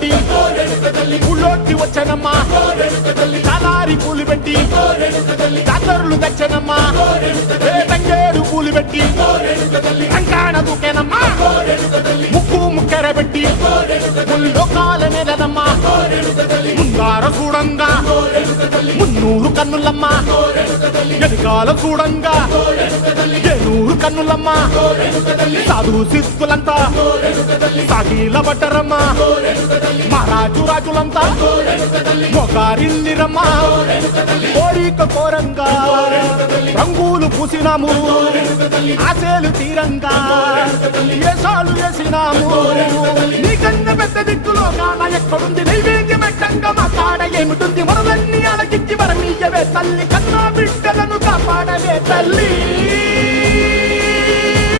పెట్టి ఊళ్ళోకి వచ్చనమ్మా చాలారి పూలు పెట్టి జాతరులు తెచ్చనమ్మా తంగేడు పూలు పెట్టి కంకాణ దూకేనమ్మా ముక్కు ముక్కెర పెట్టి ముల్లోకాల నెలనమ్మా ముందార చూడంగా మున్నూరు కన్నులమ్మా వెనకాల చూడంగా ఏనూరు కన్నులమ్మా సాధు సిద్ధులంతా సాగిల పడ్డరమ్మా మహారాజు రాజులంతా మొగారిల్లిరమ్మా కోరిక కోరంగా రంగులు పూసినాము ఆశలు తీరంగా ఏసాలు వేసినాము నీకన్నా పెద్ద దిక్కులో కాన ఎక్కడుంది నైవేద్యం ఎట్టంగా మా కాడ ఏమిటుంది మనలన్నీ అలకిచ్చి వరమీయవే తల్లి కన్నా బిడ్డలను కాపాడవే తల్లి